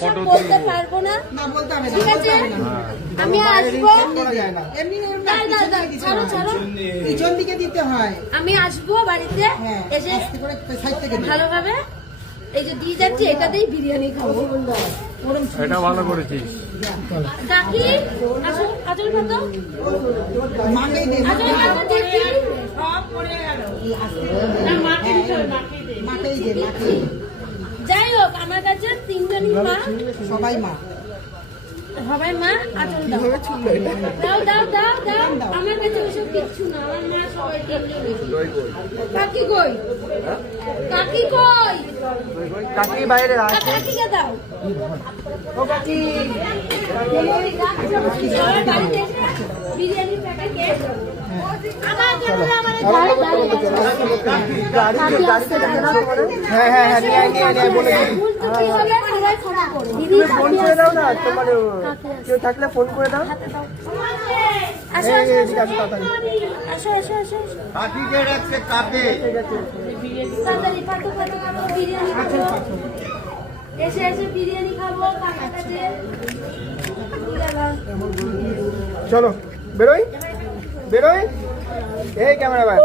সব বলতে পারবো না, ঠিক আছে? আমি আসবো, ছাড়ো ছাড়ো, পিছন দিকে দিতে হয়। আমি আসবো বাড়িতে এসে ভালোভাবে এই যে দিয়ে যাচ্ছে এটাতেই বিরিয়ানি খাবো। এটা ভালো করেছিস। কাকি আসো, আচল কত মাকে দে, আচল কত দেখি সব পড়ে গেল। না মাকে দিতে হবে, মাকে দে। মাকেই দে, মাকে। যাই হোক আমার কাছে তিনজনই মা, সবাই মা। সবাই মা। আচল দাও দাও দাও দাও দাও, আমার কাছে ওসব কিচ্ছু না, আমার মা সবাই তিনজনই। কাকি কই, কাকি কই, কাকি বাইরে আস। কাকিকে দাও। ও কাকি, সবার বাড়িতে এসে বিরিয়ানির প্যাকেট খেয়ে যাবো। আমার জন্য আমার হ্যাঁ হ্যাঁ হ্যাঁ, নিয়ে আয়, নিয়ে আয়, নিয়ে আয়, বলে দিই। দিদি ফোন করে দাও না, তোমার কেউ থাকলে ফোন করে দাও। আসো এই, আসো এই, ঠিক আছে, তাড়াতাড়ি। আসো আসো আসো আসো কাকিকে রাখছে কাকে? তাড়াতাড়ি পাঠো পাঠো পাঠো, বিরিয়ানি খাবো, এসে এসে বিরিয়ানি খাবো কাকার কাছে। চলো বেরোই, বেরোই। এই ক্যামেরা ম্যান।